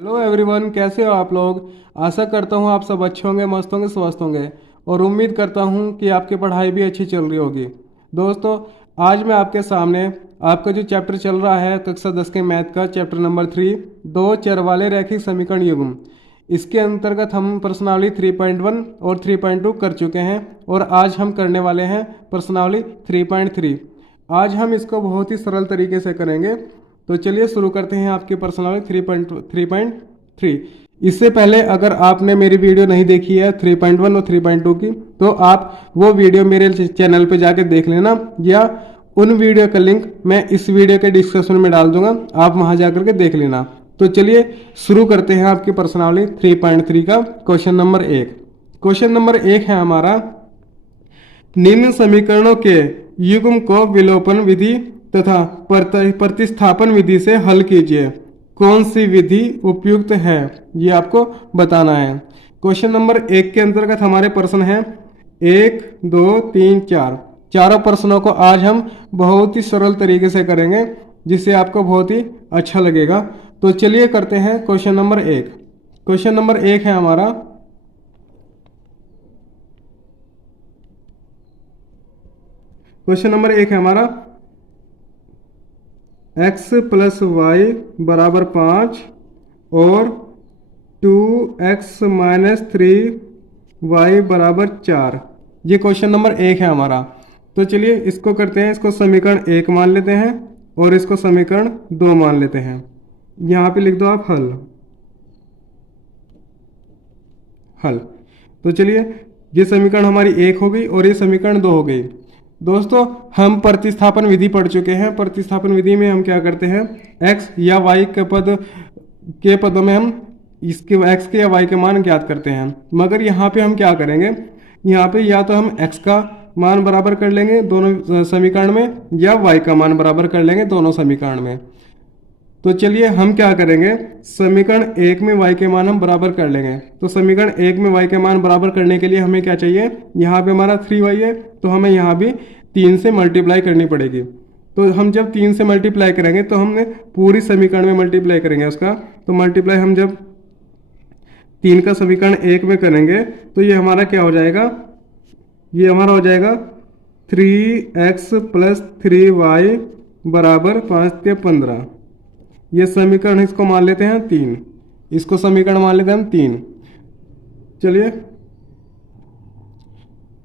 Hello everyone, कैसे हो आप लोग। आशा करता हूँ आप सब अच्छे होंगे, मस्त होंगे, स्वस्थ होंगे और उम्मीद करता हूँ कि आपकी पढ़ाई भी अच्छी चल रही होगी। दोस्तों, आज मैं आपके सामने आपका जो चैप्टर चल रहा है कक्षा 10 के मैथ का चैप्टर नंबर 3, दो चर वाले रैखिक समीकरण युग्म, इसके अंतर्गत हम प्रश्नावली 3.1 और 3.2 कर चुके हैं और आज हम करने वाले हैं प्रश्नावली 3.3। आज हम इसको बहुत ही सरल तरीके से करेंगे। तो चलिए शुरू करते हैं आपकी प्रश्नावली 3.3। इससे पहले अगर आपने मेरी वीडियो नहीं देखी है 3.1 और 3.2 की, तो आप वो वीडियो मेरे चैनल पे जाके देख लेना, या उन वीडियो का लिंक मैं इस वीडियो के डिस्क्रिप्शन में डाल दूंगा, आप वहां जाकर के देख लेना। तो चलिए शुरू करते हैं आपकी प्रश्नावली 3.3 का क्वेश्चन नंबर 1। क्वेश्चन नंबर 1 है हमारा, निम्न समीकरणों के युग्म को विलोपन विधि तथा प्रतिस्थापन विधि से हल कीजिए। कौन सी विधि उपयुक्त है, ये आपको बताना है। क्वेश्चन नंबर 1 के अंतर्गत हमारे प्रश्न हैं 1, 2, 3, 4। चारों प्रश्नों को आज हम बहुत ही सरल तरीके से करेंगे, जिससे आपको बहुत ही अच्छा लगेगा। तो चलिए करते हैं क्वेश्चन नंबर 1। क्वेश्चन नंबर 1 है हमारा, क्वेश्चन नंबर 1 है हमारा, x प्लस वाई बराबर 5 और 2x माइनस 3y बराबर 4। ये क्वेश्चन नंबर 1 है हमारा। तो चलिए इसको करते हैं, इसको समीकरण 1 मान लेते हैं और इसको समीकरण 2 मान लेते हैं। यहाँ पे लिख दो आप हल। हल। तो चलिए ये समीकरण हमारी 1 हो गई और ये समीकरण 2 हो गई। दोस्तों, हम प्रतिस्थापन विधि पढ़ चुके हैं। प्रतिस्थापन विधि में हम क्या करते हैं, x या y के पदों में हम इसके x के या y के मान ज्ञात करते हैं। मगर यहाँ पे हम क्या करेंगे, यहाँ पे या तो हम x का मान बराबर कर लेंगे दोनों समीकरण में, या y का मान बराबर कर लेंगे दोनों समीकरण में। तो चलिए हम क्या करेंगे, समीकरण 1 में y के मान हम बराबर कर लेंगे। तो समीकरण 1 में y के मान बराबर करने के लिए हमें क्या चाहिए, यहाँ पे हमारा 3y है, तो हमें यहाँ भी 3 से मल्टीप्लाई करनी पड़ेगी। तो हम जब 3 से मल्टीप्लाई करेंगे तो हमने पूरी समीकरण में मल्टीप्लाई करेंगे उसका। तो मल्टीप्लाई हम जब 3 का समीकरण 1 में करेंगे तो ये हमारा क्या हो जाएगा, ये हमारा हो जाएगा 3x प्लस 3y बराबर 5 के 15। ये समीकरण इसको मान लेते हैं 3, इसको समीकरण मान लेते हैं हम 3। चलिए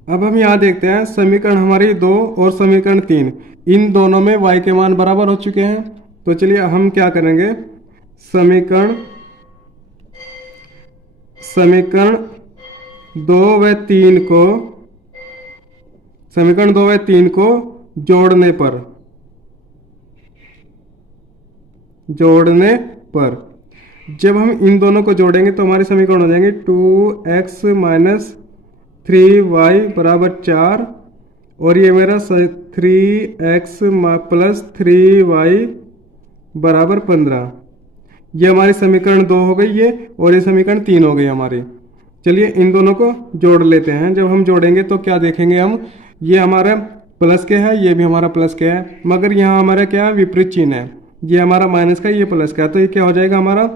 अब हम यहाँ देखते हैं, समीकरण हमारी 2 और समीकरण 3, इन दोनों में y के मान बराबर हो चुके हैं। तो चलिए हम क्या करेंगे, समीकरण 2 व 3 को, समीकरण 2 व 3 को जोड़ने पर जब हम इन दोनों को जोड़ेंगे तो हमारे समीकरण हो जाएंगे 2x माइनस 3y बराबर 4 और ये मेरा 3x प्लस 3y बराबर 15। ये हमारी समीकरण 2 हो गई है और ये समीकरण 3 हो गई हमारी। चलिए इन दोनों को जोड़ लेते हैं। जब हम जोड़ेंगे तो क्या देखेंगे हम, ये हमारा प्लस के है, ये भी हमारा प्लस के है, मगर यहाँ हमारा क्या है, विपरीत चिन्ह है। ये हमारा माइनस का, ये प्लस का है, तो ये क्या हो जाएगा, हमारा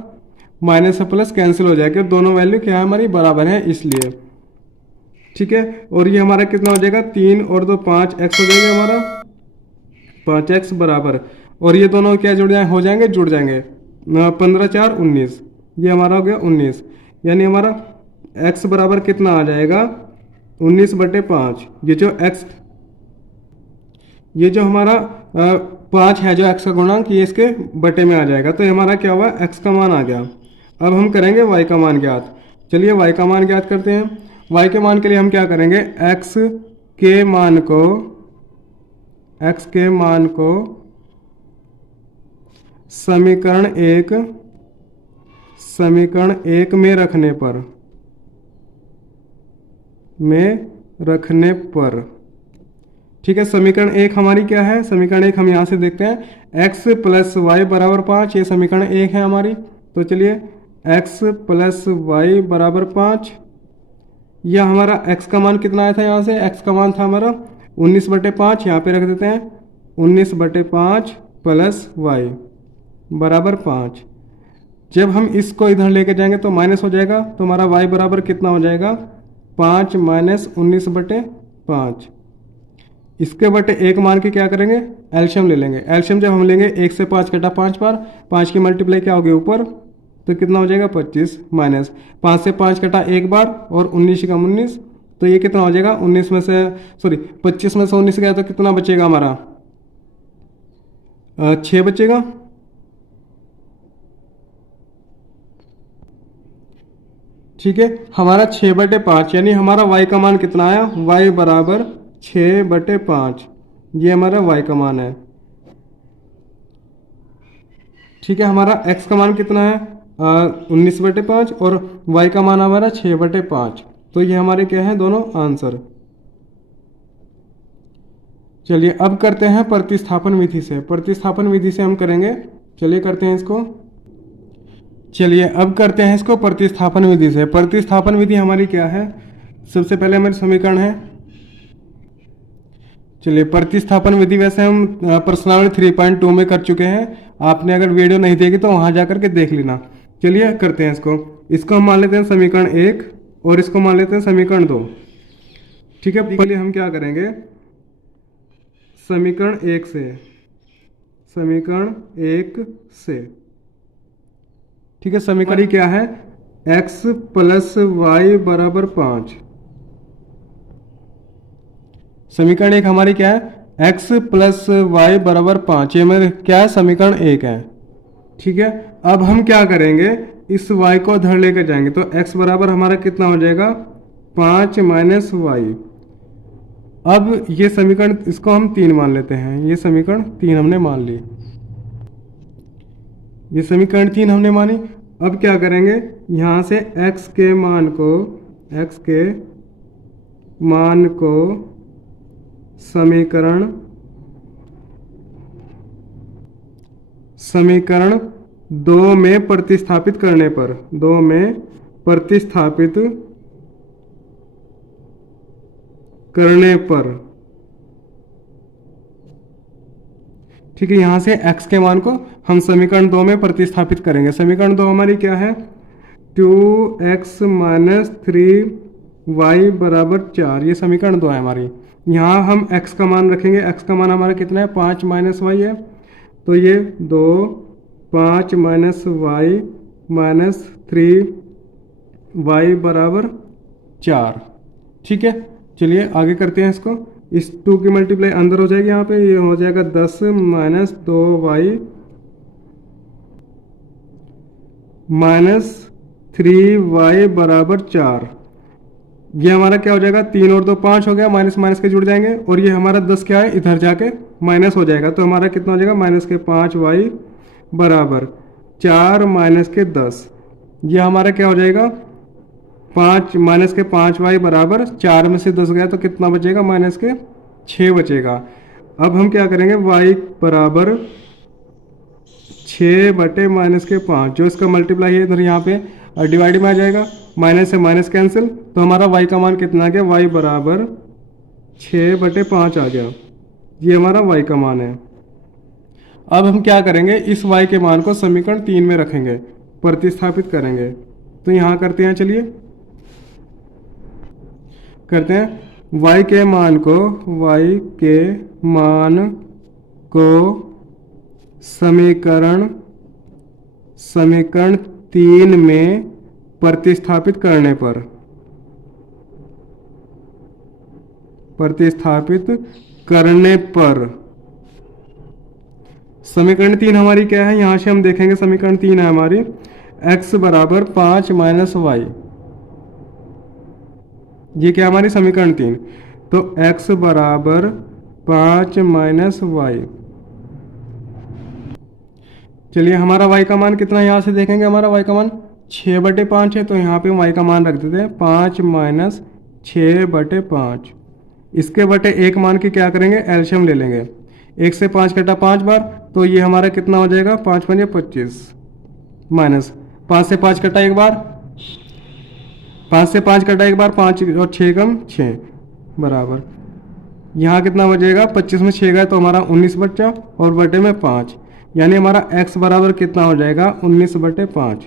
माइनस से प्लस कैंसिल हो जाएगा, दोनों वैल्यू क्या है हमारी बराबर है इसलिए। ठीक है, और ये हमारा कितना हो जाएगा, 3 और 2 5x हो जाएगा हमारा, 5x बराबर, और ये दोनों क्या जुड़ जाए, हो जाएंगे, जुड़ जाएंगे, 15 4 19, ये हमारा हो गया 19। यानी हमारा x बराबर कितना आ जाएगा, 19/5। ये जो हमारा 5 है, जो x का गुणांक, ये इसके बटे में आ जाएगा। तो ये हमारा क्या हुआ, x का मान आ गया। अब हम करेंगे y का मान ज्ञात। चलिए y का मान ज्ञात करते हैं। y के मान के लिए हम क्या करेंगे, x के मान को समीकरण 1 में रखने पर, ठीक है। समीकरण 1 हमारी क्या है, समीकरण 1 हम यहां से देखते हैं, x प्लस वाई बराबर 5, ये समीकरण 1 है हमारी। तो चलिए x प्लस वाई बराबर 5, यह हमारा x का मान कितना आया था, यहाँ से x का मान था हमारा 19/5, यहाँ पे रख देते हैं 19/5 प्लस वाई बराबर 5। जब हम इसको इधर लेके जाएंगे तो माइनस हो जाएगा, तो हमारा y बराबर कितना हो जाएगा 5 माइनस 19/5। इसके बटे एक मान के क्या करेंगे, एलशियम ले लेंगे। एलशियम जब हम लेंगे 1 से 5 कटा 5 बार, 5 की मल्टीप्लाई क्या होगी ऊपर, तो कितना हो जाएगा 25 माइनस 5 से 5 कटा एक बार और 19 का 19, तो ये कितना हो जाएगा 19 में से 25 में से 19 गया तो कितना बचेगा हमारा 6 बचेगा। ठीक है, हमारा 6/5 यानी हमारा y का मान कितना आया, y बराबर 6/5, ये हमारा y का मान है। ठीक है, हमारा x का मान कितना है 19/5 और y का मान हमारा 6/5, तो ये हमारे क्या है दोनों आंसर। चलिए अब करते हैं प्रतिस्थापन विधि से। प्रतिस्थापन विधि से हम करेंगे, चलिए करते हैं इसको। चलिए अब करते हैं इसको प्रतिस्थापन विधि से। प्रतिस्थापन विधि हमारी क्या है, सबसे पहले हमारी समीकरण है। चलिए प्रतिस्थापन विधि वैसे हम प्रश्नावली 3.2 में कर चुके हैं, आपने अगर वीडियो नहीं देखी तो वहां जाकर के देख लेना। चलिए करते हैं इसको। इसको हम मान लेते हैं समीकरण 1 और इसको मान लेते हैं समीकरण 2। ठीक है, पहले हम क्या करेंगे, समीकरण 1 से ठीक है, समीकरण क्या है x प्लस वाई बराबर 5। समीकरण 1 हमारी क्या है x प्लस वाई बराबर 5, ये मेरे क्या है समीकरण 1 है। ठीक है, अब हम क्या करेंगे, इस y को उधर लेकर जाएंगे तो x बराबर हमारा कितना हो जाएगा 5 माइनस वाई। अब ये समीकरण इसको हम 3 मान लेते हैं, ये समीकरण 3 हमने मान ली, ये समीकरण 3 हमने मानी। अब क्या करेंगे, यहां से x के मान को समीकरण 2 में प्रतिस्थापित करने पर, ठीक है, यहां से x के मान को हम समीकरण 2 में प्रतिस्थापित करेंगे। समीकरण 2 हमारी क्या है 2x माइनस 3y बराबर 4, ये समीकरण 2 है हमारी। यहाँ हम x का मान रखेंगे, x का मान हमारा कितना है 5 माइनस वाई है, तो ये 2 5 माइनस वाई माइनस 3y बराबर 4। ठीक है, चलिए आगे करते हैं इसको। इस 2 की मल्टीप्लाई अंदर हो जाएगी, यहाँ पे ये हो जाएगा 10 माइनस 2y माइनस 3y बराबर 4। ये हमारा क्या हो जाएगा 3 और 2 5 हो गया, माइनस माइनस के जुड़ जाएंगे और ये हमारा 10 क्या है इधर जाके माइनस हो जाएगा, तो हमारा कितना हो जाएगा माइनस के 5y बराबर 4 माइनस के 10। ये हमारा क्या हो जाएगा 5 माइनस के 5y बराबर 4 में से 10 गया तो कितना बचेगा माइनस के 6 बचेगा। अब हम क्या करेंगे y बराबर 6 बटे माइनस के 5, जो इसका मल्टीप्लाई है इधर यहाँ पे डिवाइड में आ जाएगा, माइनस से माइनस कैंसिल, तो हमारा y का मान कितना आ गया y बराबर 6/5 आ गया, ये हमारा y का मान है। अब हम क्या करेंगे, इस y के मान को समीकरण 3 में रखेंगे, प्रतिस्थापित करेंगे। तो यहाँ करते हैं, चलिए करते हैं। y के मान को समीकरण 3 में प्रतिस्थापित करने पर, समीकरण 3 हमारी क्या है, यहां से हम देखेंगे समीकरण 3 है हमारी x बराबर 5 माइनस वाई, ये क्या हमारी समीकरण 3, तो x बराबर 5 माइनस वाई। चलिए हमारा y का मान कितना, यहाँ से देखेंगे हमारा y का मान 6/5 है, तो यहाँ पे हम y का मान रख देते हैं 5 माइनस 6/5। इसके बटे एक मान की क्या करेंगे एलशियम ले लेंगे, 1 से 5 कटा 5 बार, तो ये हमारा कितना हो जाएगा 5 पंजे 25 माइनस 5 से 5 कटा एक बार, 5 से 5 कटा एक बार, 5 और 6 कम 6 बराबर, यहाँ कितना बचेगा 25 में 6 गया तो हमारा 19 बचा और बटे में 5, यानी हमारा x बराबर कितना हो जाएगा 19/5।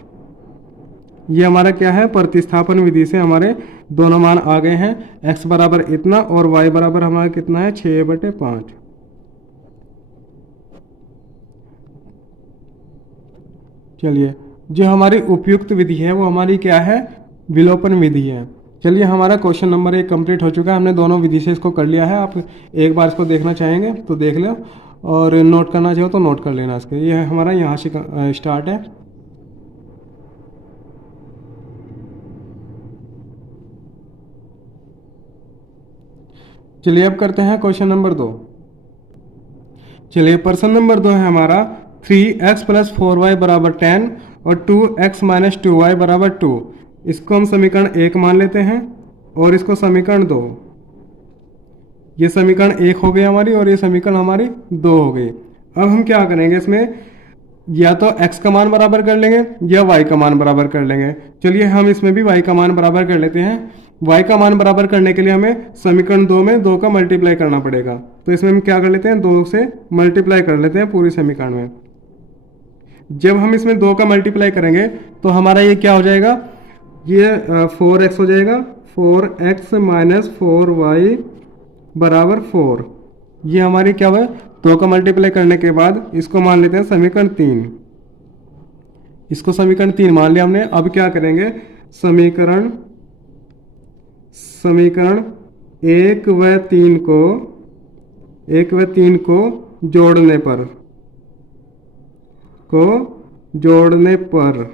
ये हमारा क्या है, प्रतिस्थापन विधि से हमारे दोनों मान आ गए हैं, x बराबर इतना और y बराबर हमारा कितना है 6/5। चलिए, जो हमारी उपयुक्त विधि है वो हमारी क्या है, विलोपन विधि है। चलिए, हमारा क्वेश्चन नंबर 1 कंप्लीट हो चुका है, हमने दोनों विधि से इसको कर लिया है। आप एक बार इसको देखना चाहेंगे तो देख लो, और नोट करना चाहो तो नोट कर लेना इसके। ये हमारा यहाँ से स्टार्ट है। चलिए, अब करते हैं क्वेश्चन नंबर 2। चलिए, प्रश्न नंबर 2 है हमारा 3x + 4y = 10 और 2x - 2y = 2। इसको हम समीकरण 1 मान लेते हैं और इसको समीकरण 2। ये समीकरण 1 हो गई हमारी और ये समीकरण हमारी 2 हो गई। अब हम क्या करेंगे, इसमें या तो x का मान बराबर कर लेंगे या y का मान बराबर कर लेंगे। चलिए, हम इसमें भी y का मान बराबर कर लेते हैं। y का मान बराबर करने के लिए हमें समीकरण 2 में 2 का मल्टीप्लाई करना पड़ेगा। तो इसमें हम क्या कर लेते हैं, 2 से मल्टीप्लाई कर लेते हैं पूरी समीकरण में। जब हम इसमें 2 का मल्टीप्लाई करेंगे तो हमारा ये क्या हो जाएगा, ये 4x हो जाएगा। 4x - 4y = 4। ये हमारी क्या हुआ, 2 का मल्टीप्लाई करने के बाद इसको मान लेते हैं समीकरण 3। इसको समीकरण 3 मान लिया हमने। अब क्या करेंगे, समीकरण 1 व 3 को जोड़ने पर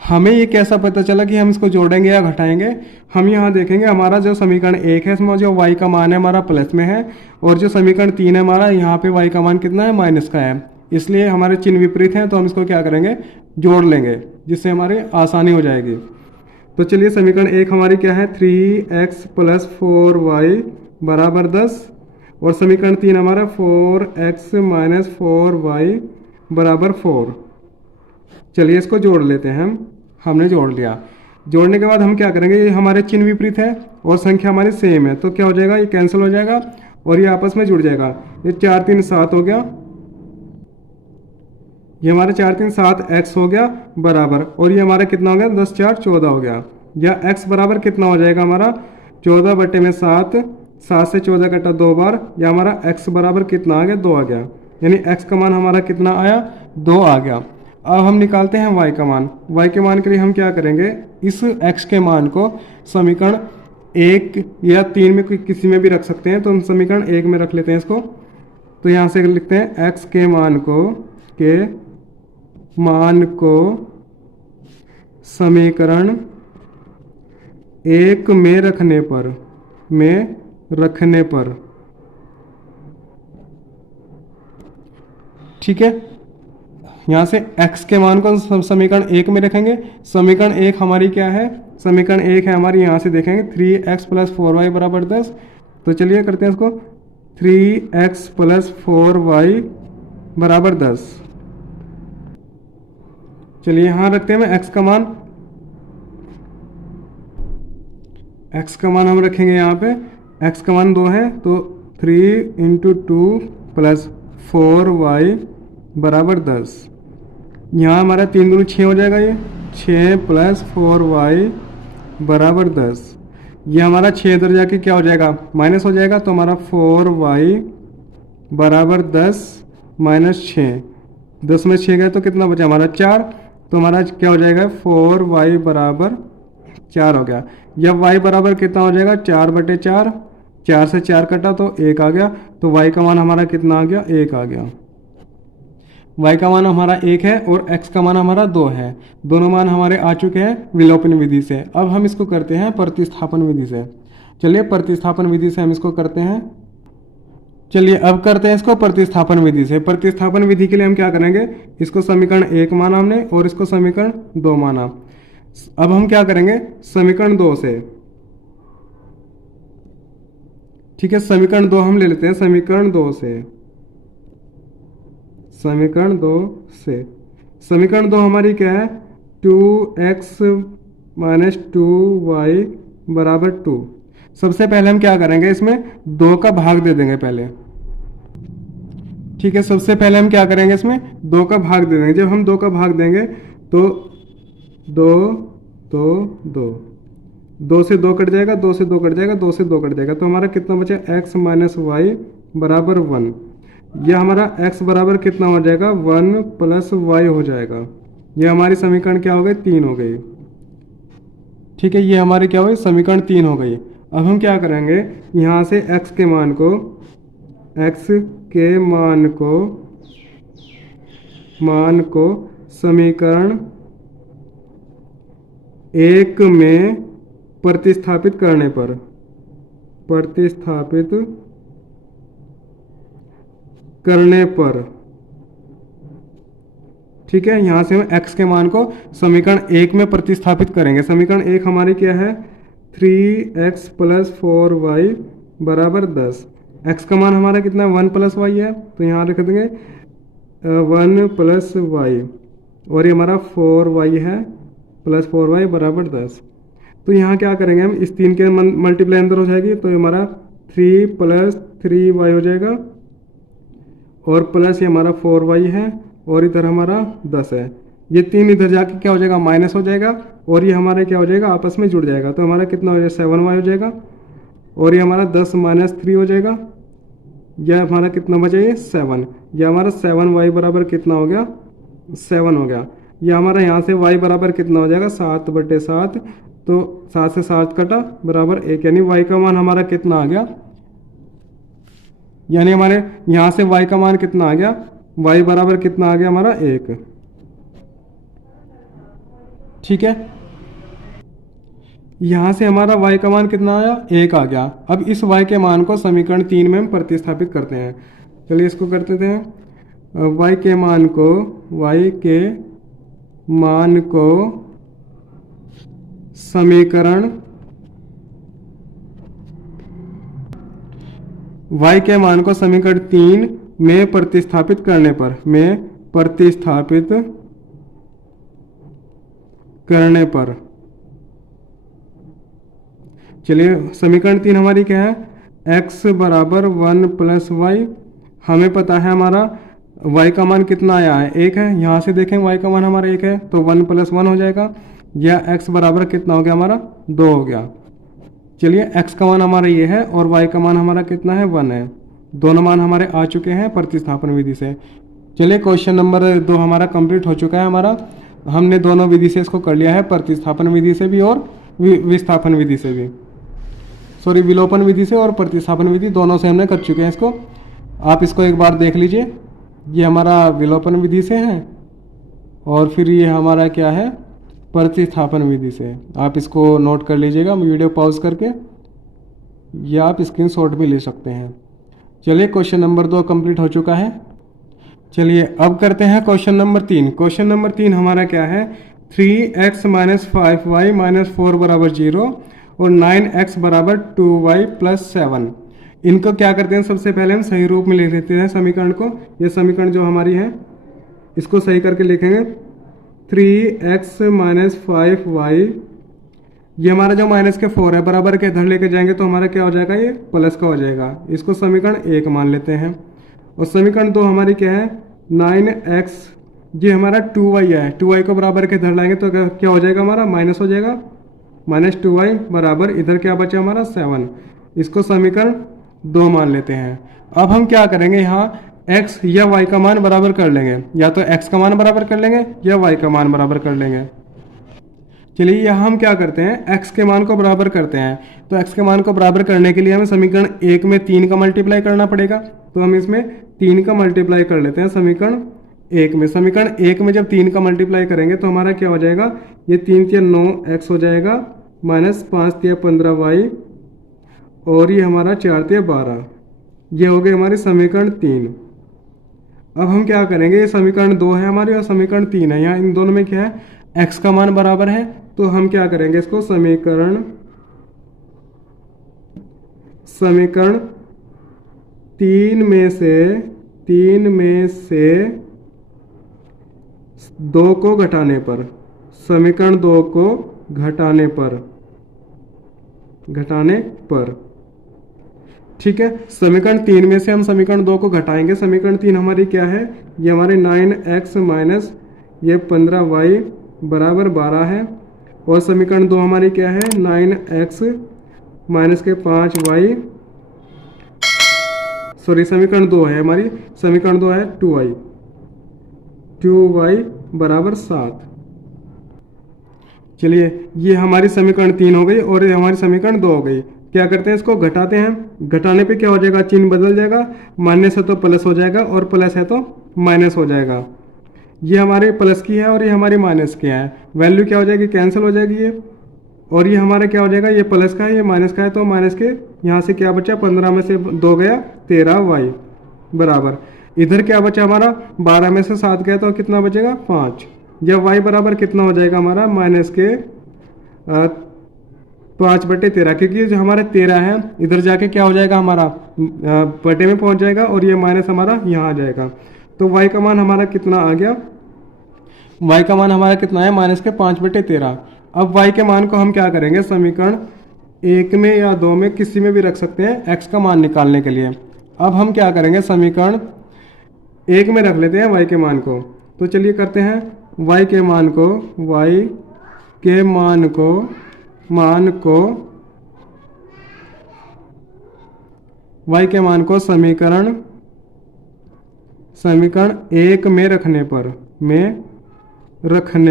हमें ये कैसा पता चला कि हम इसको जोड़ेंगे या घटाएंगे। हम यहाँ देखेंगे, हमारा जो समीकरण 1 है इसमें जो y का मान है हमारा प्लस में है, और जो समीकरण 3 है हमारा, यहाँ पे y का मान कितना है, माइनस का है। इसलिए हमारे चिन्ह विपरीत हैं, तो हम इसको क्या करेंगे, जोड़ लेंगे, जिससे हमारी आसानी हो जाएगी। तो चलिए, समीकरण 1 हमारी क्या है, 3x + 4y = 10, और समीकरण 3 हमारा 4x - 4y = 4। चलिए, इसको जोड़ लेते हैं हमने जोड़ लिया। जोड़ने के बाद हम क्या करेंगे, ये हमारे चिन्ह विपरीत है और संख्या हमारी सेम है, तो क्या हो जाएगा, ये कैंसिल हो जाएगा और ये आपस में जुड़ जाएगा। ये 4 3 7 हो गया, ये हमारा 4 3 7 x हो गया बराबर, और ये हमारा कितना हो गया, 10 4 14 हो गया। या x बराबर कितना हो जाएगा हमारा, 14/7, 7 से 14 कटा 2 बार, या हमारा x बराबर कितना आ गया, 2 आ गया। यानी x का मान हमारा कितना आया, 2 आ गया। अब हम निकालते हैं y का मान। y के मान के लिए हम क्या करेंगे, इस x के मान को समीकरण 1 या 3 में किसी में भी रख सकते हैं, तो हम समीकरण 1 में रख लेते हैं इसको। तो यहाँ से लिखते हैं x के मान को समीकरण 1 में रखने पर ठीक है। यहाँ से x के मान को समीकरण 1 में रखेंगे। समीकरण 1 हमारी क्या है, समीकरण 1 है हमारी, यहाँ से देखेंगे 3x + 4y = 10। तो चलिए करते हैं इसको, 3x + 4y = 10। चलिए, यहाँ रखते हैं x का मान। x का मान हम रखेंगे यहाँ पे, x का मान 2 है, तो 3 × 2 + 4y = 10। यहाँ हमारा 3 दूनी 6 हो जाएगा, ये 6 + 4y = 10। ये हमारा 6 इधर जाके क्या हो जाएगा, माइनस हो जाएगा, तो हमारा 4y = 10 - 6। 10 में 6 गए तो कितना बचा हमारा, 4। तो हमारा क्या हो जाएगा, 4y = 4 हो गया। या y बराबर कितना हो जाएगा, 4/4। 4 से 4 कटा तो 1 आ गया, तो y का मान हमारा कितना आ गया, 1 आ गया। y का मान हमारा 1 है और x का मान हमारा 2 है। दोनों मान हमारे आ चुके हैं विलोपन विधि से। अब हम इसको करते हैं प्रतिस्थापन विधि से। चलिए, प्रतिस्थापन विधि से हम इसको करते हैं। चलिए, अब करते हैं इसको प्रतिस्थापन विधि से। प्रतिस्थापन विधि के लिए हम क्या करेंगे, इसको समीकरण 1 माना हमने और इसको समीकरण 2 माना। अब हम क्या करेंगे, समीकरण 2 से, ठीक है, समीकरण 2 हम ले लेते हैं। समीकरण 2 2 हमारी क्या है, 2x - 2y = 2। सबसे पहले हम क्या करेंगे, इसमें 2 का भाग दे देंगे पहले। ठीक है, सबसे पहले हम क्या करेंगे, इसमें 2 का भाग दे देंगे। जब हम 2 का भाग देंगे तो 2 2 2 2 से 2 कट जाएगा, 2 से 2 कट जाएगा, 2 से 2 कट जाएगा, तो हमारा कितना बचा, x माइनस वाई बराबर 1। यह हमारा x बराबर कितना हो जाएगा, 1 प्लस वाई हो जाएगा। यह हमारी समीकरण क्या हो गई, 3 हो गई। ठीक है, ये हमारी क्या हुई, समीकरण 3 हो गई। अब हम क्या करेंगे, यहाँ से x के मान को समीकरण 1 में प्रतिस्थापित करने पर ठीक है, यहाँ से हम x के मान को समीकरण 1 में प्रतिस्थापित करेंगे। समीकरण 1 हमारी क्या है, 3x प्लस 4y बराबर 10। x का मान हमारा कितना, 1 प्लस वाई है, तो यहाँ लिख देंगे 1 प्लस वाई, और ये हमारा 4y है, प्लस 4y बराबर 10। तो यहाँ क्या करेंगे हम, इस 3 के मल्टीप्लाई अंदर हो जाएगी, तो ये हमारा 3 प्लस 3y हो जाएगा, और प्लस ये हमारा 4y है, और इधर हमारा 10 है। ये 3 इधर जाके क्या हो जाएगा, माइनस हो जाएगा, और ये हमारे क्या हो जाएगा, आपस में जुड़ जाएगा, तो हमारा कितना हो जाएगा, 7y हो जाएगा, और ये हमारा 10 माइनस 3 हो जाएगा। यह हमारा कितना बचा, ये 7। यह हमारा 7y बराबर कितना हो गया, 7 हो गया। यह हमारा यहाँ से y बराबर कितना हो जाएगा, 7/7, तो 7 से 7 कटा बराबर 1, यानी y का मान हमारा कितना आ गया, यानी हमारे यहाँ से y का मान कितना आ गया, y बराबर कितना आ गया हमारा 1। ठीक है, यहाँ से हमारा y का मान कितना आया, 1 आ गया। अब इस y के मान को समीकरण 3 में हम प्रतिस्थापित करते हैं। चलिए इसको करते हैं, y के मान को समीकरण y के मान को समीकरण 3 में प्रतिस्थापित करने पर चलिए समीकरण 3 हमारी क्या है, x बराबर 1 प्लस वाई। हमें पता है हमारा y का मान कितना आया है, 1 है। यहाँ से देखें y का मान हमारा 1 है, तो 1 प्लस 1 हो जाएगा। यह x बराबर कितना हो गया हमारा, 2 हो गया। चलिए x का मान हमारा ये है, और y का मान हमारा कितना है, 1 है। दोनों मान हमारे आ चुके हैं प्रतिस्थापन विधि से। चलिए क्वेश्चन नंबर 2 हमारा कंप्लीट हो चुका है। हमारा हमने दोनों विधि से इसको कर लिया है, प्रतिस्थापन विधि से भी और विस्थापन विधि से भी, सॉरी विलोपन विधि से और प्रतिस्थापन विधि दोनों से हमने कर चुके हैं इसको। आप इसको एक बार देख लीजिए। ये हमारा विलोपन विधि से है, और फिर ये हमारा क्या है, प्रतिस्थापन विधि से। आप इसको नोट कर लीजिएगा वीडियो पॉज करके, या आप स्क्रीनशॉट भी ले सकते हैं। चलिए क्वेश्चन नंबर 2 कंप्लीट हो चुका है। चलिए अब करते हैं क्वेश्चन नंबर 3। क्वेश्चन नंबर 3 हमारा क्या है, 3x माइनस 5y माइनस 4 बराबर 0 और 9x बराबर 2y प्लस 7। इनको क्या करते हैं, सबसे पहले हम सही रूप में लिख लेते हैं समीकरण को। ये समीकरण जो हमारी है इसको सही करके लिखेंगे, 3x माइनस 5y, ये हमारा जो माइनस के 4 है बराबर के इधर लेके जाएंगे तो हमारा क्या हो जाएगा, ये प्लस का हो जाएगा। इसको समीकरण 1 मान लेते हैं। और समीकरण 2 हमारी क्या है, 9x, ये हमारा 2y है, 2y को बराबर के इधर लाएंगे तो क्या हो जाएगा हमारा, माइनस हो जाएगा, माइनस 2y बराबर इधर क्या बचा हमारा 7। इसको समीकरण 2 मान लेते हैं। अब हम क्या करेंगे, यहाँ x या y का मान बराबर कर लेंगे, या तो x का मान बराबर कर लेंगे या y का मान बराबर कर लेंगे। चलिए यहाँ हम क्या करते हैं, x के मान को बराबर करते हैं। तो x के मान को बराबर करने के लिए हमें समीकरण 1 में 3 का मल्टीप्लाई करना पड़ेगा, तो हम इसमें 3 का मल्टीप्लाई कर लेते हैं समीकरण 1 में। समीकरण 1 में जब 3 का मल्टीप्लाई करेंगे तो हमारा क्या हो जाएगा, ये 3 × 9x हो जाएगा, माइनस 5 × 15y, और ये हमारा 4 × 12। ये हो गए हमारे समीकरण 3। अब हम क्या करेंगे, ये समीकरण 2 है हमारी और समीकरण 3 है। यहाँ इन दोनों में क्या है, x का मान बराबर है, तो हम क्या करेंगे, इसको समीकरण 3 में से 2 को घटाने पर, समीकरण 2 को घटाने पर ठीक है, समीकरण 3 में से हम समीकरण 2 को घटाएंगे। समीकरण 3 हमारी क्या है, ये हमारे 9x माइनस ये 15y बराबर 12 है। और समीकरण 2 हमारी क्या है, 9x माइनस के 5y, सॉरी समीकरण 2 है हमारी, समीकरण 2 है 2y बराबर 7। चलिए ये हमारी समीकरण 3 हो गई और ये हमारी समीकरण 2 हो गई। क्या करते हैं, इसको घटाते हैं। घटाने पे क्या हो जाएगा, चिन्ह बदल जाएगा, माइनस है तो प्लस हो जाएगा और प्लस है तो माइनस हो जाएगा। ये हमारे प्लस की है और ये हमारी माइनस की है, वैल्यू क्या हो जाएगी, कैंसिल हो जाएगी ये। और ये हमारा क्या हो जाएगा, ये प्लस का है ये माइनस का है, तो माइनस के यहाँ से क्या बचा, 15 में से 2 गया 13y बराबर, इधर क्या बचा हमारा, 12 में से 7 गया तो कितना बचेगा 5। जब y बराबर कितना हो जाएगा हमारा, माइनस के 5/13, क्योंकि जो हमारा 13 है इधर जाके क्या हो जाएगा हमारा बटे में पहुंच जाएगा और ये माइनस हमारा यहाँ आ जाएगा। तो y का मान हमारा कितना आ गया, y का मान हमारा कितना है, माइनस के 5/13। अब y के मान को हम क्या करेंगे, समीकरण 1 में या 2 में किसी में भी रख सकते हैं x का मान निकालने के लिए। अब हम क्या करेंगे, समीकरण 1 में रख लेते हैं y के मान को। तो चलिए करते हैं, y के मान को y के मान को समीकरण 1 में रखने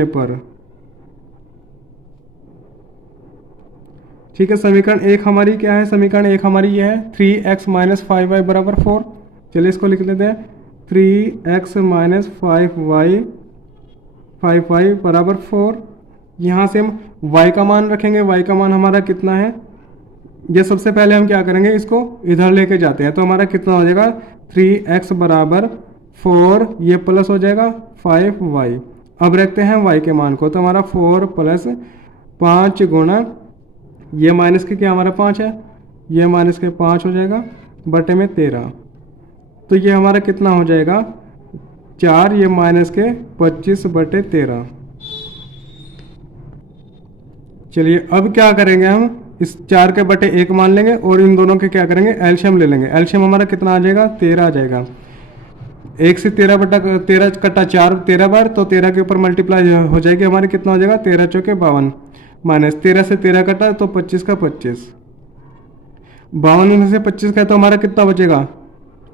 पर ठीक है। समीकरण 1 हमारी क्या है, समीकरण 1 हमारी ये है 3x माइनस 5y बराबर 4। चलिए इसको लिख लेते हैं, 3x माइनस 5y बराबर 4। यहाँ से हम y का मान रखेंगे, y का मान हमारा कितना है, ये सबसे पहले हम क्या करेंगे, इसको इधर लेके जाते हैं। तो हमारा कितना हो जाएगा, 3x बराबर 4, ये प्लस हो जाएगा 5y। अब रखते हैं y के मान को, तो हमारा 4 प्लस 5 गुणा ये माइनस के क्या हमारा 5 है, ये माइनस के 5 हो जाएगा बटे में 13। तो ये हमारा कितना हो जाएगा 4, ये माइनस के 25/13। चलिए अब क्या करेंगे, हम इस 4 के बटे 1 मान लेंगे और इन दोनों के क्या करेंगे, एलसीएम ले लेंगे। एलसीएम हमारा कितना आ जाएगा, 13 आ जाएगा। 1 से 13 कटा 4 13 बार, तो 13 के ऊपर मल्टीप्लाई हो जाएगी हमारी, कितना हो जाएगा 13 चौके 52, माइनस 13 से 13 कटा तो 25 का 25, 52 में से 25 का, तो हमारा कितना बचेगा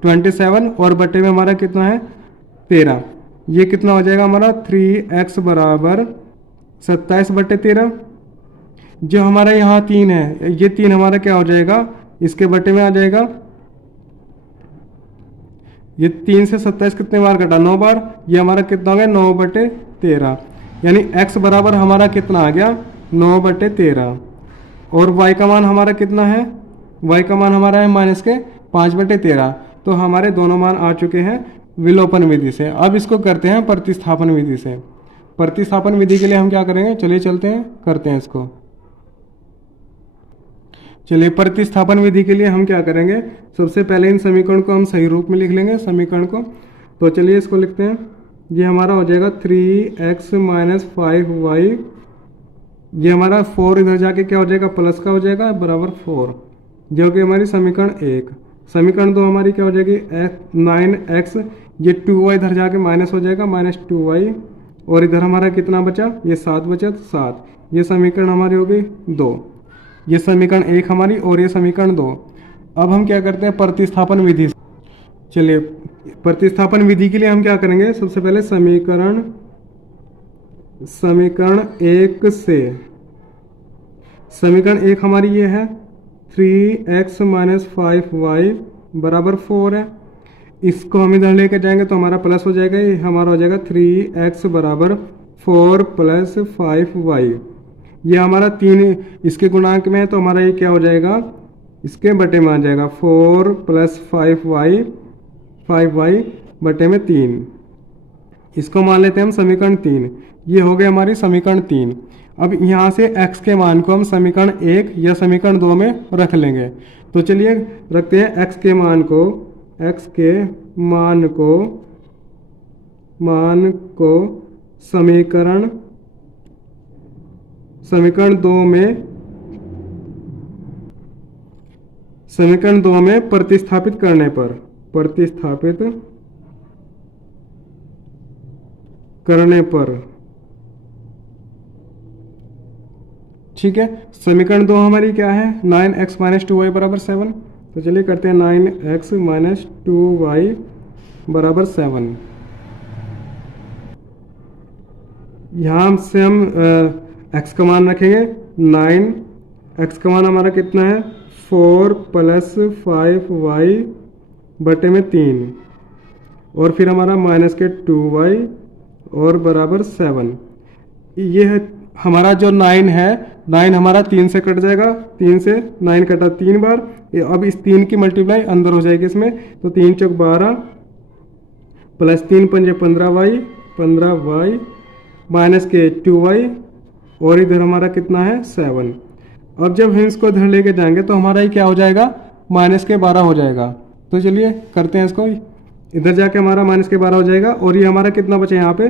27 और बटे में हमारा कितना है 13। ये कितना हो जाएगा हमारा 3x बराबर 27/13। जो हमारा यहाँ 3 है, ये 3 हमारा क्या हो जाएगा, इसके बटे में आ जाएगा। ये 3 से 27 कितने बार कटा, 9 बार, ये हमारा कितना हो गया 9/13, यानी x बराबर हमारा कितना आ गया 9/13। और y का मान हमारा कितना है, y का मान हमारा है माइनस के 5/13। तो हमारे दोनों मान आ चुके हैं विलोपन विधि से। अब इसको करते हैं प्रतिस्थापन विधि से। प्रतिस्थापन विधि के लिए हम क्या करेंगे, चलिए चलते हैं करते हैं इसको। चलिए प्रतिस्थापन विधि के लिए हम क्या करेंगे, सबसे पहले इन समीकरण को हम सही रूप में लिख लेंगे समीकरण को। तो चलिए इसको लिखते हैं, ये हमारा हो जाएगा 3x माइनस 5y, ये हमारा 4 इधर जाके क्या हो जाएगा प्लस का हो जाएगा बराबर 4, जो कि हमारी समीकरण 1। समीकरण 2 हमारी क्या हो जाएगी 9x, ये 2y इधर जाके माइनस हो जाएगा माइनस 2y, और इधर हमारा कितना बचा, ये 7 बचा, 7। ये समीकरण हमारी हो गई 2, ये समीकरण 1 हमारी और ये समीकरण 2। अब हम क्या करते हैं प्रतिस्थापन विधि। चलिए प्रतिस्थापन विधि के लिए हम क्या करेंगे, सबसे पहले समीकरण 1 से, समीकरण 1 हमारी ये है 3x माइनस 5y बराबर 4 है। इसको हम इधर लेके जाएंगे तो हमारा प्लस हो जाएगा, ये हमारा हो जाएगा 3x बराबर 4 प्लस 5y। ये हमारा 3 इसके गुणांक में है, तो हमारा ये क्या हो जाएगा, इसके बटे में आ जाएगा 4 प्लस 5y बटे में 3। इसको मान लेते हैं हम समीकरण 3। ये हो गया हमारी समीकरण 3। अब यहाँ से x के मान को हम समीकरण 1 या समीकरण 2 में रख लेंगे। तो चलिए रखते हैं x के मान को समीकरण 2 में समीकरण 2 में प्रतिस्थापित करने पर, प्रतिस्थापित करने पर, ठीक है। समीकरण 2 हमारी क्या है, 9x माइनस 2y बराबर 7। तो चलिए करते हैं 9x माइनस 2y बराबर 7। यहाँ से हम x का मान रखेंगे 9, x का मान हमारा कितना है 4 प्लस 5y बटे में 3, और फिर हमारा माइनस के 2y और बराबर 7। ये है हमारा जो 9 है, 9 हमारा 3 से कट जाएगा, 3 से 9 कटा 3 बार। अब इस 3 की मल्टीप्लाई अंदर हो जाएगी इसमें, तो 3 चौक 12 प्लस 3 पंजे 15y माइनस के 2y, और इधर हमारा कितना है 7। अब जब हम इसको इधर लेके जाएंगे तो हमारा ये क्या हो जाएगा, माइनस के 12 हो जाएगा। तो चलिए करते हैं इसको, इधर जाके हमारा माइनस के 12 हो जाएगा, और ये हमारा कितना बचे यहाँ पे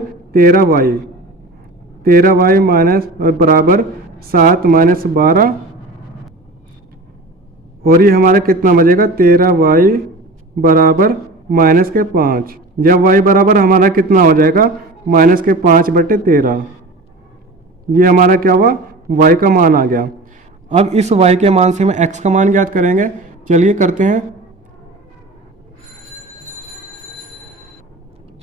13y माइनस बराबर 7 माइनस 12, और ये हमारा कितना बचेगा 13y बराबर माइनस के 5। जब y बराबर हमारा कितना हो जाएगा माइनस के 5 बटे 13, ये हमारा क्या हुआ y का मान आ गया। अब इस y के मान से हम x का मान ज्ञात करेंगे। चलिए करते हैं,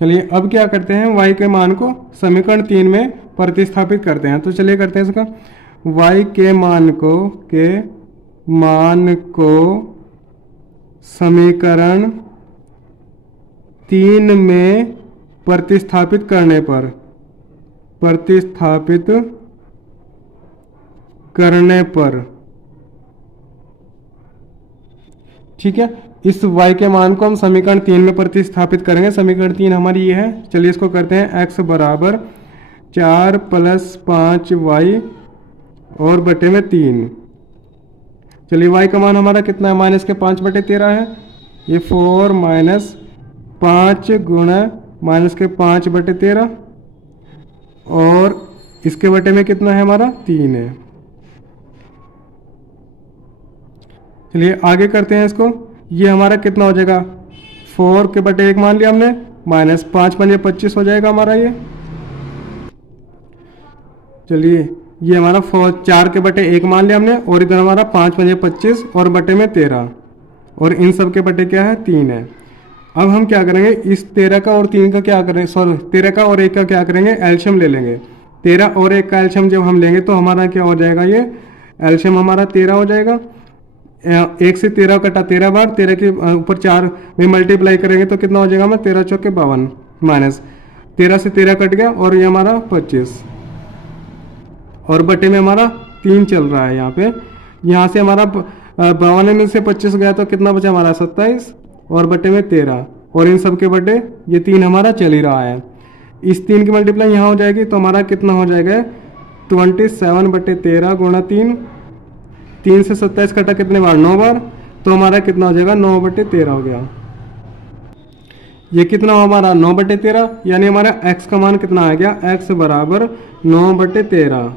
चलिए अब क्या करते हैं, y के मान को समीकरण 3 में प्रतिस्थापित करते हैं। तो चलिए करते हैं इसका, y के मान को समीकरण 3 में प्रतिस्थापित करने पर, ठीक है। इस y के मान को हम समीकरण 3 में प्रतिस्थापित करेंगे। समीकरण 3 हमारी ये है, चलिए इसको करते हैं, x बराबर 4 प्लस 5y और बटे में 3। चलिए y का मान हमारा कितना है, माइनस के 5 बटे 13 है, ये 4 माइनस 5 गुणा माइनस के 5 बटे 13, और इसके बटे में कितना है हमारा 3 है। चलिए आगे करते हैं इसको, ये हमारा कितना हो जाएगा 4 के बटे 1 मान लिया हमने, माइनस 5 पंजे 25 हो जाएगा हमारा ये। चलिए ये हमारा 4 के बटे 1 मान लिया हमने, और इधर हमारा 5 पंजे 25 और बटे में 13, और इन सब के बटे क्या है 3 है। अब हम क्या करेंगे, इस 13 का और 3 का क्या करेंगे, सॉरी 13 का और 1 का क्या करेंगे, एल्शियम ले लेंगे। 13 और 1 का एल्शियम जब हम लेंगे तो हमारा क्या हो जाएगा, ये एल्शियम हमारा 13 हो जाएगा। 1 से 13 कटा 13 बार, 13 के ऊपर 4 में मल्टीप्लाई करेंगे तो कितना हो जाएगा हमारा 13 चौके 52, माइनस 13 से 13 कट गया, और ये हमारा 25, और बटे में हमारा 3 चल रहा है यहाँ पे। यहाँ से हमारा 52 में से 25 गया तो कितना बचा हमारा 27, और बटे में 13, और इन सब के बटे ये 3 हमारा चल ही रहा है। इस 3 की मल्टीप्लाई यहाँ हो जाएगी तो हमारा कितना हो जाएगा 27 बटे 13 गुणा 3, 3 से 27 कटा कितने बार 9 बार, तो हमारा कितना हो जाएगा 9 बटे 13 हो गया। ये कितना हो हमारा 9 बटे 13, यानी हमारा x का मान कितना आ गया, x बराबर 9 बटे 13।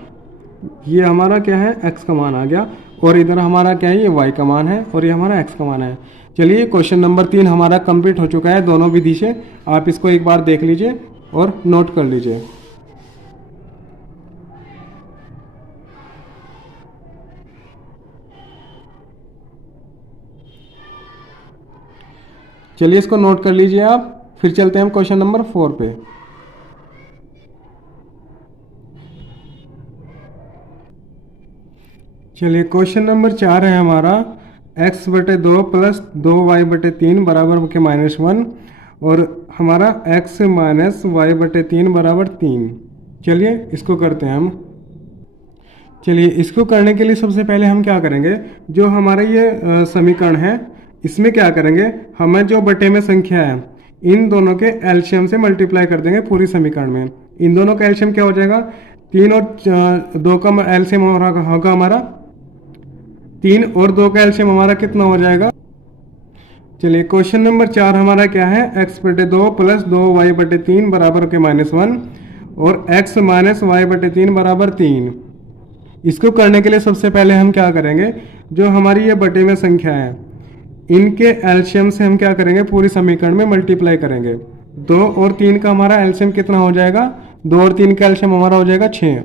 ये हमारा क्या है x का मान आ गया, और इधर हमारा क्या है ये y का मान है, और ये हमारा x का मान है। चलिए क्वेश्चन नंबर 3 हमारा कंप्लीट हो चुका है दोनों विधि से। आप इसको एक बार देख लीजिए और नोट कर लीजिए। चलिए इसको नोट कर लीजिए आप, फिर चलते हैं हम क्वेश्चन नंबर 4 पे। चलिए क्वेश्चन नंबर 4 है हमारा, x बटे 2 प्लस 2y बटे 3 बराबर के -1, और हमारा x माइनस y बटे 3 बराबर 3। चलिए इसको करते हैं हम। चलिए इसको करने के लिए सबसे पहले हम क्या करेंगे, जो हमारा ये समीकरण है इसमें क्या करेंगे, हमें जो बटे में संख्या है इन दोनों के एलसीएम से मल्टीप्लाई कर देंगे पूरी समीकरण में। इन दोनों का एलसीएम क्या हो जाएगा, 3 और 2 का एलसीएम होगा हमारा 3, और 2 का एलसीएम हमारा कितना हो जाएगा। चलिए क्वेश्चन नंबर 4 हमारा क्या है, x बटे 2 प्लस 2y बटे 3 बराबर के -1, और x माइनस y बटे 3 बराबर 3। इसको करने के लिए सबसे पहले हम क्या करेंगे, जो हमारी ये बटे में संख्या है इनके एलसीएम से हम क्या करेंगे, पूरी समीकरण में मल्टीप्लाई करेंगे। 2 और 3 का हमारा एलसीएम कितना हो जाएगा, 2 और 3 का एलसीएम हमारा हो जाएगा 6।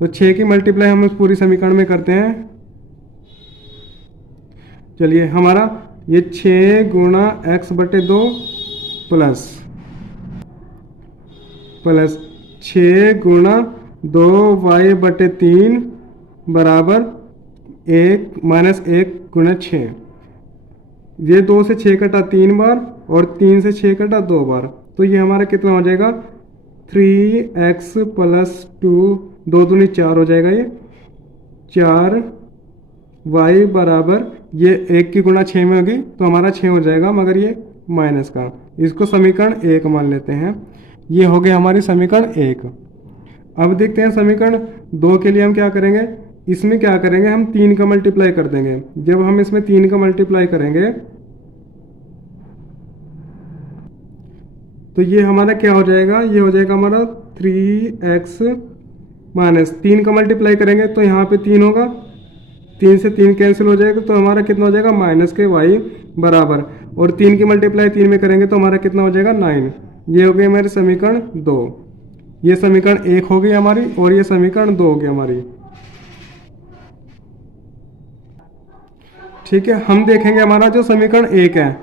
तो 6 की मल्टीप्लाई हम इस पूरी समीकरण में करते हैं। चलिए हमारा ये 6 गुणा x बटे 2 प्लस 6 गुणा 2y बटे 3 बराबर 1 माइनस 1 गुणा 6। ये 2 से 6 कटा 3 बार और 3 से 6 कटा 2 बार, तो ये हमारा कितना हो जाएगा 3x प्लस 2, 2 दूनी 4 हो जाएगा, ये 4y बराबर ये 1 की गुणा 6 में होगी तो हमारा 6 हो जाएगा, मगर ये माइनस का, इसको समीकरण 1 मान लेते हैं। ये हो गया हमारी समीकरण 1। अब देखते हैं समीकरण 2 के लिए हम क्या करेंगे। इसमें क्या करेंगे, हम 3 का मल्टीप्लाई कर देंगे। जब हम इसमें 3 का मल्टीप्लाई करेंगे तो ये हमारा क्या हो जाएगा, ये हो जाएगा हमारा 3x माइनस 3 का मल्टीप्लाई करेंगे तो यहाँ पे 3 होगा, 3 से 3 कैंसिल हो जाएगा तो हमारा कितना हो जाएगा माइनस के y बराबर, और 3 की मल्टीप्लाई 3 में करेंगे तो हमारा कितना हो जाएगा 9। ये हो गई हमारी समीकरण 2। ये समीकरण 1 हो गई हमारी और ये समीकरण 2 हो गई हमारी। ठीक है, हम देखेंगे हमारा जो समीकरण 1 है।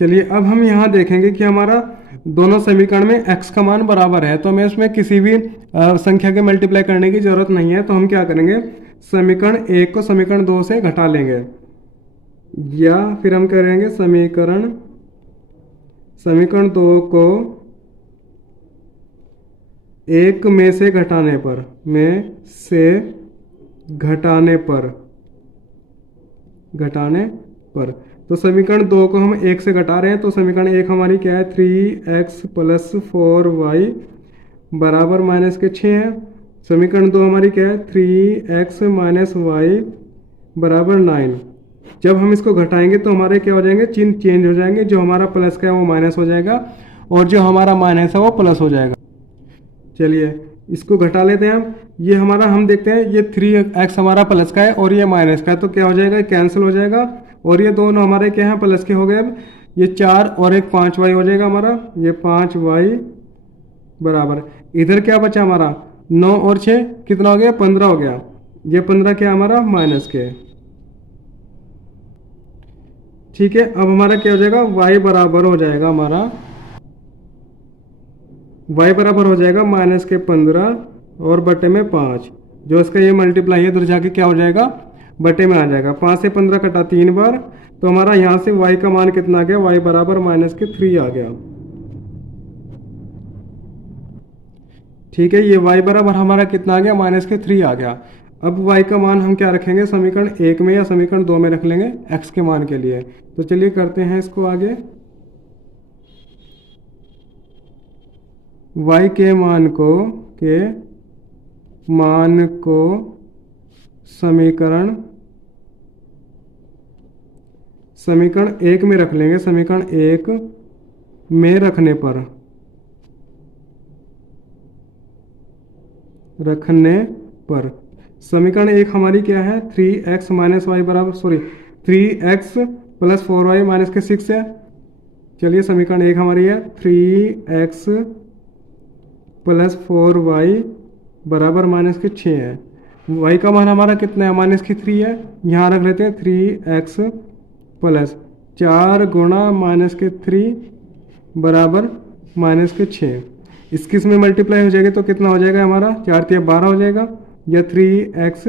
चलिए अब हम यहाँ देखेंगे कि हमारा दोनों समीकरण में x का मान बराबर है, तो हमें इसमें किसी भी संख्या के मल्टीप्लाई करने की जरूरत नहीं है। तो हम क्या करेंगे, समीकरण 1 को समीकरण 2 से घटा लेंगे, या फिर हम करेंगे समीकरण 2 को 1 में से घटाने पर तो समीकरण 2 को हम 1 से घटा रहे हैं, तो समीकरण 1 हमारी क्या है 3x प्लस 4y बराबर माइनस के 6 है। समीकरण 2 हमारी क्या है 3x माइनस y बराबर 9। जब हम इसको घटाएंगे तो हमारे क्या हो जाएंगे, चिन्ह चेंज हो जाएंगे, जो हमारा प्लस का है वो माइनस हो जाएगा और जो हमारा माइनस है वो प्लस हो जाएगा। चलिए इसको घटा लेते हैं हम। ये हमारा हम देखते हैं ये 3x हमारा प्लस का है और ये माइनस का है, तो क्या हो जाएगा, कैंसिल हो जाएगा और ये दोनों हमारे क्या हैं प्लस के हो गए। अब ये 4 और एक 5y हो जाएगा हमारा, ये 5y बराबर इधर क्या बचा हमारा 9 और 6 कितना हो गया 15 हो गया। ये 15 क्या हमारा माइनस के। ठीक है, अब हमारा क्या हो जाएगा y बराबर हो जाएगा हमारा माइनस के 15 और बटे में 5, जो इसका ये मल्टीप्लाई है इधर जाके क्या हो जाएगा बटे में आ जाएगा। 5 से 15 कटा 3 बार, तो हमारा यहाँ से y का मान कितना आ गया, y बराबर माइनस के 3 आ गया। ठीक है, ये y बराबर हमारा कितना आ गया माइनस के 3 आ गया। अब y का मान हम क्या रखेंगे, समीकरण 1 में या समीकरण 2 में रख लेंगे x के मान के लिए। तो चलिए करते हैं इसको आगे। y के मान को समीकरण 1 में रख लेंगे। समीकरण 1 में रखने पर समीकरण 1 हमारी क्या है 3x माइनस वाई बराबर 3x प्लस 4y माइनस के 6 है। चलिए समीकरण 1 हमारी है 3x प्लस 4y बराबर माइनस के 6 है। y का मान हमारा कितना है माइनस की 3 है, यहाँ रख लेते हैं 3x प्लस 4 गुणा माइनस के 3 बराबर माइनस के 6। इसकी इसमें मल्टीप्लाई हो जाएगी तो कितना हो जाएगा हमारा 4 3 12 हो जाएगा, या 3x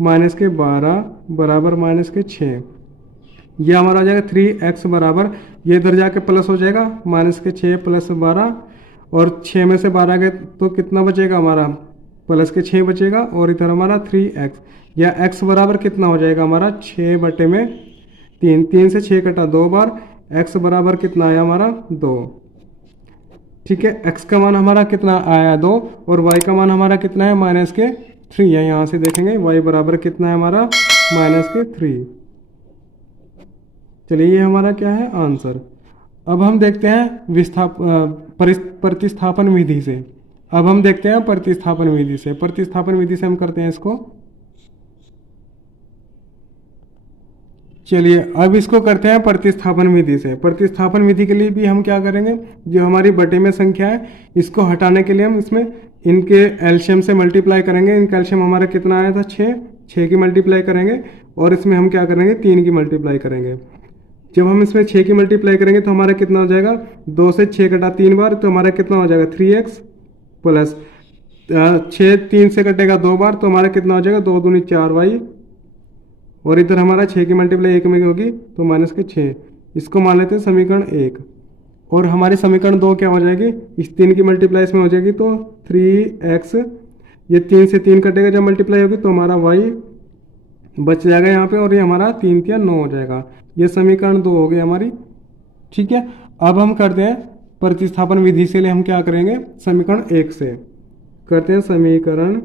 माइनस के 12 बराबर माइनस के 6। यह हमारा आ जाएगा 3x बराबर, ये इधर जाके प्लस हो जाएगा माइनस के 6 प्लस 12, और 6 में से 12 गए तो कितना बचेगा हमारा प्लस के 6 बचेगा, और इधर हमारा 3x, या x बराबर कितना हो जाएगा हमारा 6 बटे में 3, 3 से 6 कटा 2 बार, x बराबर कितना आया हमारा 2। ठीक है, x का मान हमारा कितना आया 2 और y का मान हमारा कितना है माइनस के 3 है। यहाँ से देखेंगे y बराबर कितना है हमारा माइनस के 3। चलिए ये हमारा क्या है आंसर। अब हम देखते हैं प्रतिस्थापन विधि से। प्रतिस्थापन विधि से हम करते हैं इसको। चलिए अब इसको करते हैं प्रतिस्थापन विधि से। प्रतिस्थापन विधि के लिए भी हम क्या करेंगे, जो हमारी बटे में संख्या है इसको हटाने के लिए हम इसमें इनके एलसीएम से मल्टीप्लाई करेंगे। इनका एलसीएम हमारा कितना आया था, 6 की मल्टीप्लाई करेंगे और इसमें हम क्या करेंगे, 3 की मल्टीप्लाई करेंगे। जब हम इसमें 6 की मल्टीप्लाई करेंगे तो हमारा कितना हो जाएगा, 2 से 6 कटा 3 बार, तो हमारा कितना हो जाएगा 3x प्लस 6 3 से कटेगा 2 बार, तो हमारा कितना हो जाएगा 2 दूनी 4y, और इधर हमारा 6 की मल्टीप्लाई 1 में होगी तो माइनस के 6। इसको मान लेते हैं समीकरण 1। और हमारी समीकरण 2 क्या हो जाएगी, इस 3 की मल्टीप्लाई इसमें हो जाएगी तो 3x, ये 3 से 3 कटेगा जब मल्टीप्लाई होगी तो हमारा y बच जाएगा यहाँ पे, और ये हमारा 3 3 9 हो जाएगा। ये समीकरण 2 हो गई हमारी। ठीक है, अब हम करते हैं प्रतिस्थापन विधि से लिए हम क्या करेंगे, समीकरण 1 से करते हैं, समीकरण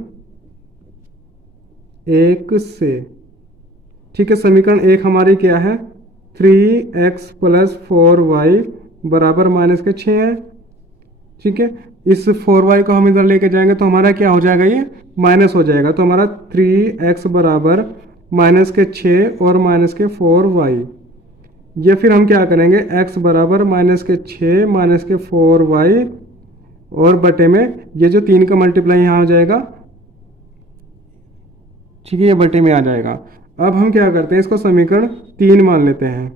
1 से। ठीक है, समीकरण 1 हमारी क्या है, 3x प्लस 4y बराबर माइनस के 6 है। ठीक है, इस 4y को हम इधर लेके जाएंगे तो हमारा क्या हो जाएगा, ये माइनस हो जाएगा, तो हमारा 3x बराबर माइनस के 6 और माइनस के 4y। ये फिर हम क्या करेंगे, x बराबर माइनस के 6 माइनस के 4y और बटे में ये जो 3 का मल्टीप्लाई यहाँ हो जाएगा। ठीक है, ये बटे में आ जाएगा। अब हम क्या करते हैं, इसको समीकरण 3 मान लेते हैं।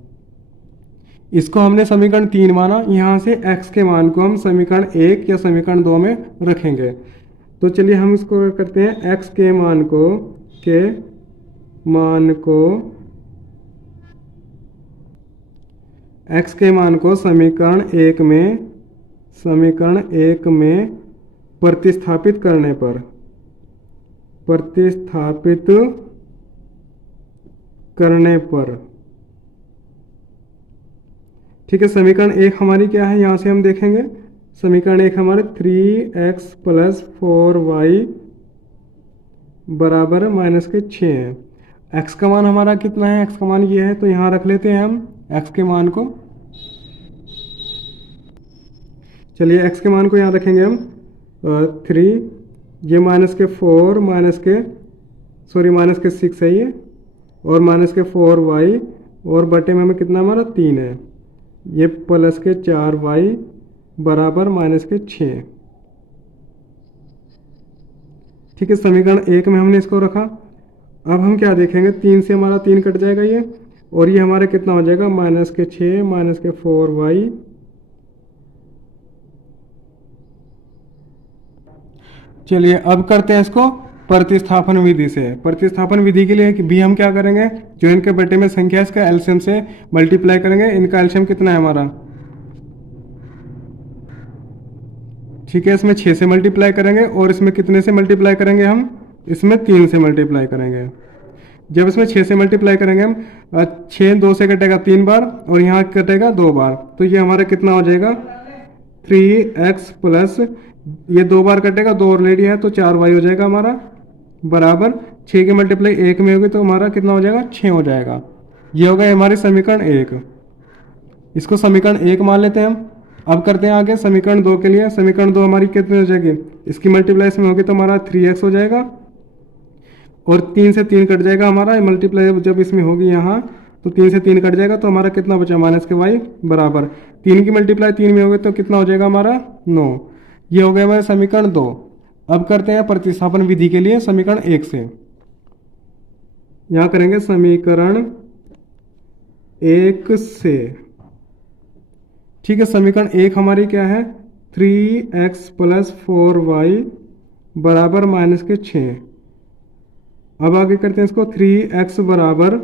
इसको हमने समीकरण 3 माना, यहाँ से x के मान को हम समीकरण 1 या समीकरण 2 में रखेंगे। तो चलिए हम इसको करते हैं, x के मान को समीकरण 1 में प्रतिस्थापित करने पर ठीक है, समीकरण 1 हमारी क्या है, यहाँ से हम देखेंगे समीकरण 1 हमारे 3x प्लस 4y बराबर माइनस के 6 है। x का मान हमारा कितना है, x का मान ये है, तो यहाँ रख लेते हैं हम x के मान को। चलिए x के मान को यहाँ रखेंगे हम 3, ये माइनस के 4 माइनस के 6 है ये, और माइनस के 4y, और बटे में हमें कितना हमारा 3 है, ये प्लस के 4y बराबर माइनस के 6। ठीक है, समीकरण 1 में हमने इसको रखा। अब हम क्या देखेंगे, 3 से हमारा 3 कट जाएगा ये, और ये हमारा कितना हो जाएगा, माइनस के 6 माइनस के 4y। चलिए अब करते हैं इसको प्रतिस्थापन विधि से। प्रतिस्थापन विधि के लिए भी हम क्या करेंगे, जो इनके बटे में संख्या है इसका एलसीएम से मल्टीप्लाई करेंगे। इनका एलसीएम कितना है हमारा, ठीक है, इसमें 6 से मल्टीप्लाई करेंगे, और इसमें कितने से मल्टीप्लाई करेंगे हम, इसमें 3 से मल्टीप्लाई करेंगे। जब इसमें 6 से मल्टीप्लाई करेंगे हम, 6 2 से कटेगा 3 बार, और यहाँ कटेगा 2 बार, तो ये हमारा कितना हो जाएगा 3x प्लस, ये 2 बार कटेगा, 2 ऑलरेडी है तो 4y हो जाएगा हमारा, बराबर 6 की मल्टीप्लाई 1 में होगी तो हमारा कितना हो जाएगा, 6 हो जाएगा। ये हो गया हमारे समीकरण 1। इसको समीकरण 1 मान लेते हैं हम। अब करते हैं आगे समीकरण 2 के लिए। समीकरण 2 हमारी कितनी हो जाएगी, इसकी मल्टीप्लाई इसमें होगी तो हमारा 3x हो जाएगा, और 3 से 3 कट जाएगा हमारा, मल्टीप्लाई जब इसमें होगी यहाँ तो 3 से 3 कट जाएगा, तो हमारा कितना बचा, माइनस के y बराबर 3 की मल्टीप्लाई 3 में होगी तो कितना हो जाएगा हमारा 9। ये हो गया हमारा समीकरण 2। अब करते हैं प्रतिस्थापन विधि के लिए समीकरण 1 से। यहाँ करेंगे समीकरण 1 से। ठीक है, समीकरण 1 हमारी क्या है, 3x प्लस 4y बराबर माइनस के 6। अब आगे करते हैं इसको, 3x बराबर,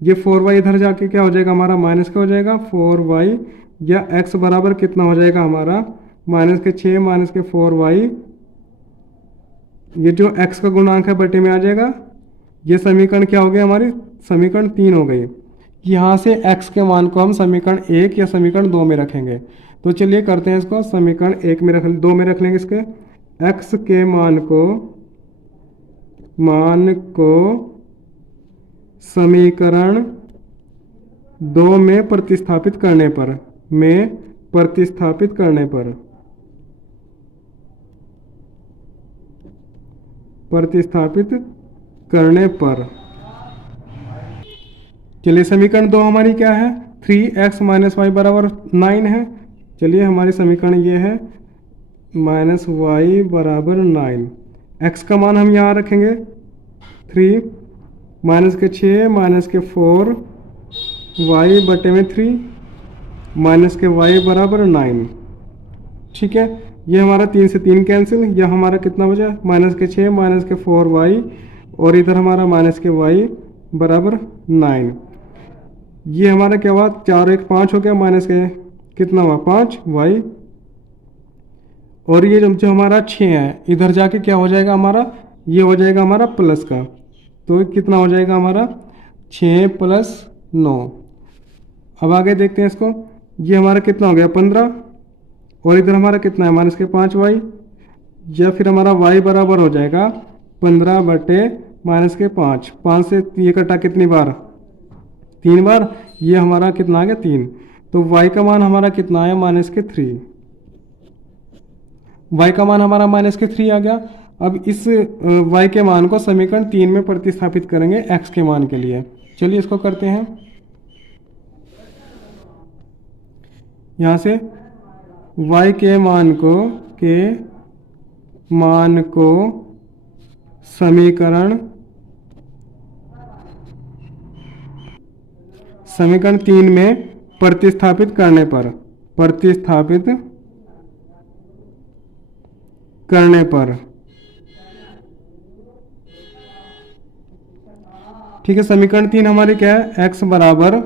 ये 4y इधर जाके क्या हो जाएगा हमारा, माइनस का हो जाएगा 4y, या x बराबर कितना हो जाएगा हमारा, माइनस के 6 माइनस के 4y। ये जो x का गुणांक है बटे में आ जाएगा। ये समीकरण क्या हो गया हमारी, समीकरण 3 हो गई। यहाँ से x के मान को हम समीकरण 1 या समीकरण 2 में रखेंगे। तो चलिए करते हैं इसको, समीकरण 1 में 2 में रख लेंगे इसके, x के मान को समीकरण 2 में प्रतिस्थापित करने पर चलिए समीकरण 2 हमारी क्या है, 3x माइनस वाई बराबर 9 है। चलिए हमारी समीकरण ये है माइनस वाई बराबर 9। एक्स का मान हम यहाँ रखेंगे 3, माइनस के 6 माइनस के 4 वाई बटे में 3 माइनस के वाई बराबर 9। ठीक है, ये हमारा 3 से 3 कैंसिल, यह हमारा कितना बचा, माइनस के 6 माइनस के 4 वाई और इधर हमारा माइनस के वाई बराबर 9। ये हमारा क्या हुआ, 4 1 5 हो गया, माइनस के कितना हुआ 5 वाई और ये जो हमारा 6 है इधर जाके क्या हो जाएगा हमारा, ये हो जाएगा हमारा प्लस का, तो कितना हो जाएगा हमारा 6 प्लस 9। अब आगे देखते हैं इसको, ये हमारा कितना हो गया 15 और इधर हमारा कितना है माइनस के 5 वाई, या फिर हमारा वाई बराबर हो जाएगा 15 बटे माइनस के 5। 5 से ये कटा कितनी बार, 3 बार, ये हमारा कितना आ गया 3। तो वाई का मान हमारा कितना आया माइनस के 3, y का मान हमारा माइनस के 3 आ गया। अब इस y के मान को समीकरण 3 में प्रतिस्थापित करेंगे x के मान के लिए। चलिए इसको करते हैं, यहाँ से y के मान को समीकरण 3 में प्रतिस्थापित करने पर ठीक है। समीकरण 3 हमारी क्या है, x बराबर,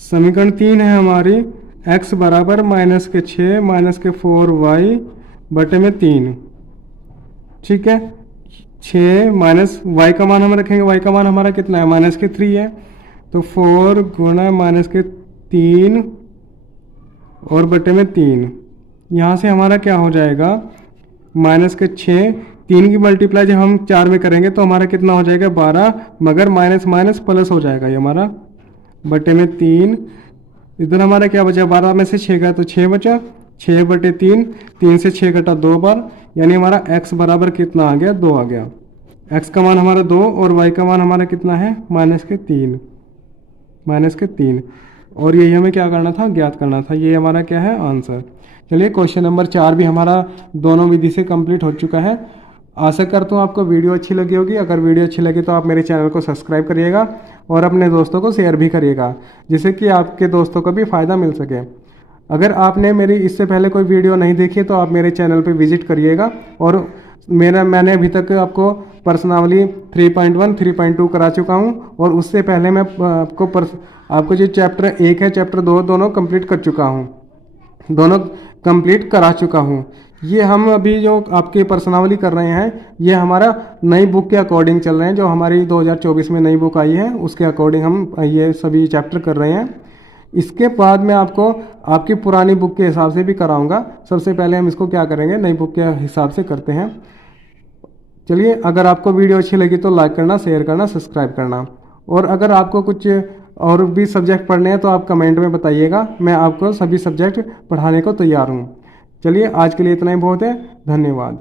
समीकरण 3 है हमारी x बराबर माइनस के 6 माइनस के 4 वाई बटे में 3। ठीक है, 6 माइनस y का मान हम रखेंगे, y का मान हमारा कितना है माइनस के 3 है, तो 4 गुणा माइनस के 3 और बटे में 3। यहाँ से हमारा क्या हो जाएगा माइनस के 6, 3 की मल्टीप्लाई जब हम 4 में करेंगे तो हमारा कितना हो जाएगा 12, मगर माइनस माइनस प्लस हो जाएगा ये हमारा, बटे में 3। इधर हमारा क्या बचा, 12 में से 6 गया तो 6 बचा, 6 बटे 3, 3 से 6 कटा 2 बार, यानी हमारा x बराबर कितना आ गया 2 आ गया। x का मान हमारा 2 और y का मान हमारा कितना है माइनस के 3 और यही हमें क्या करना था, ज्ञात करना था। ये हमारा क्या है आंसर। चलिए क्वेश्चन नंबर 4 भी हमारा दोनों विधि से कंप्लीट हो चुका है। आशा करता हूँ आपको वीडियो अच्छी लगी होगी। अगर वीडियो अच्छी लगी तो आप मेरे चैनल को सब्सक्राइब करिएगा और अपने दोस्तों को शेयर भी करिएगा, जिससे कि आपके दोस्तों को भी फ़ायदा मिल सके। अगर आपने मेरी इससे पहले कोई वीडियो नहीं देखी तो आप मेरे चैनल पर विजिट करिएगा। और मैंने अभी तक आपको पर्सनावली 3.1 3.2 करा चुका हूँ और उससे पहले मैं आपको जो चैप्टर 1 है चैप्टर 2 दोनों कंप्लीट कर चुका हूँ, दोनों कंप्लीट करा चुका हूँ। ये हम अभी जो आपकी पर्सनावली कर रहे हैं ये हमारा नई बुक के अकॉर्डिंग चल रहे हैं, जो हमारी 2024 में नई बुक आई है उसके अकॉर्डिंग हम ये सभी चैप्टर कर रहे हैं। इसके बाद मैं आपको आपकी पुरानी बुक के हिसाब से भी कराऊंगा। सबसे पहले हम इसको क्या करेंगे, नई बुक के हिसाब से करते हैं। चलिए, अगर आपको वीडियो अच्छी लगी तो लाइक करना, शेयर करना, सब्सक्राइब करना। और अगर आपको कुछ और भी सब्जेक्ट पढ़ने हैं तो आप कमेंट में बताइएगा, मैं आपको सभी सब्जेक्ट पढ़ाने को तैयार हूँ। चलिए, आज के लिए इतना ही बहुत है। धन्यवाद।